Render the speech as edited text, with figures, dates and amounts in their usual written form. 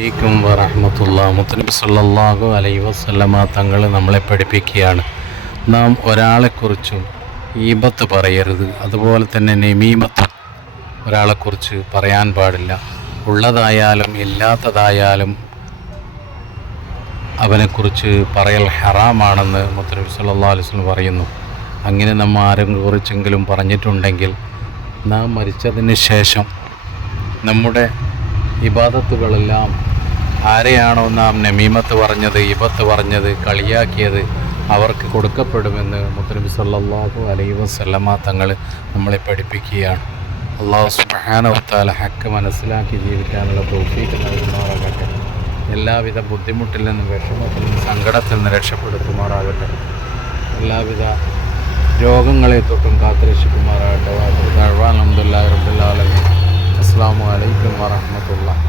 അലൈക്കും വറഹ്മത്തുള്ളാഹി. മുത്തനബി സല്ലല്ലാഹു അലൈഹി വസല്ലമ തങ്ങൾ നമ്മളെ പഠിപ്പിക്കുകയാണ്, നാം ഒരാളെക്കുറിച്ചും ഈബത്ത് പറയരുത്. അതുപോലെ തന്നെ നമീമത്ത് ഒരാളെക്കുറിച്ച് പറയാൻ പാടില്ല. ഉള്ളതായാലും ഇല്ലാത്തതായാലും അവനെക്കുറിച്ച് പറയൽ ഹറാമാണെന്ന് മുത്തനബി സല്ലല്ലാഹു അലൈഹി വസല്ലം പറയുന്നു. അങ്ങനെ നമ്മൾ ആരെങ്കിലും കുറിച്ചെങ്കിലും പറഞ്ഞിട്ടുണ്ടെങ്കിൽ നാം മരിച്ചതിന് ശേഷം നമ്മുടെ ഇബാദത്തുകളെല്ലാം ആരെയാണോ നാം നമീമത്ത് പറഞ്ഞത്, ഇബത്ത് പറഞ്ഞത്, കളിയാക്കിയത് അവർക്ക് കൊടുക്കപ്പെടുമെന്ന് മുത്തനബി സല്ലല്ലാഹു അലൈഹി വസല്ലമ തങ്ങൾ നമ്മളെ പഠിപ്പിക്കുകയാണ്. അല്ലാഹു സുബ്ഹാനഹു വ തആല ഹക്ക് മനസ്സിലാക്കി ജീവിക്കാനുള്ള തൗഫീഖ് നൽകുമാറാകട്ടെ. എല്ലാവിധ ബുദ്ധിമുട്ടിൽ നിന്നും, വിഷമത്തിൽ നിന്നും, സങ്കടത്തിൽ നിന്ന് രക്ഷപ്പെടുത്തുമാറാകട്ടെ. എല്ലാവിധ രോഗങ്ങളെ തൊട്ടും കാത്തുരക്ഷിക്കുമാറാകട്ടെ. അൽഹംദുലില്ലാഹി റബ്ബിൽ ആലമീൻ. അസ്സലാമു അലൈക്കും വറഹ്മത്തുള്ളാഹി.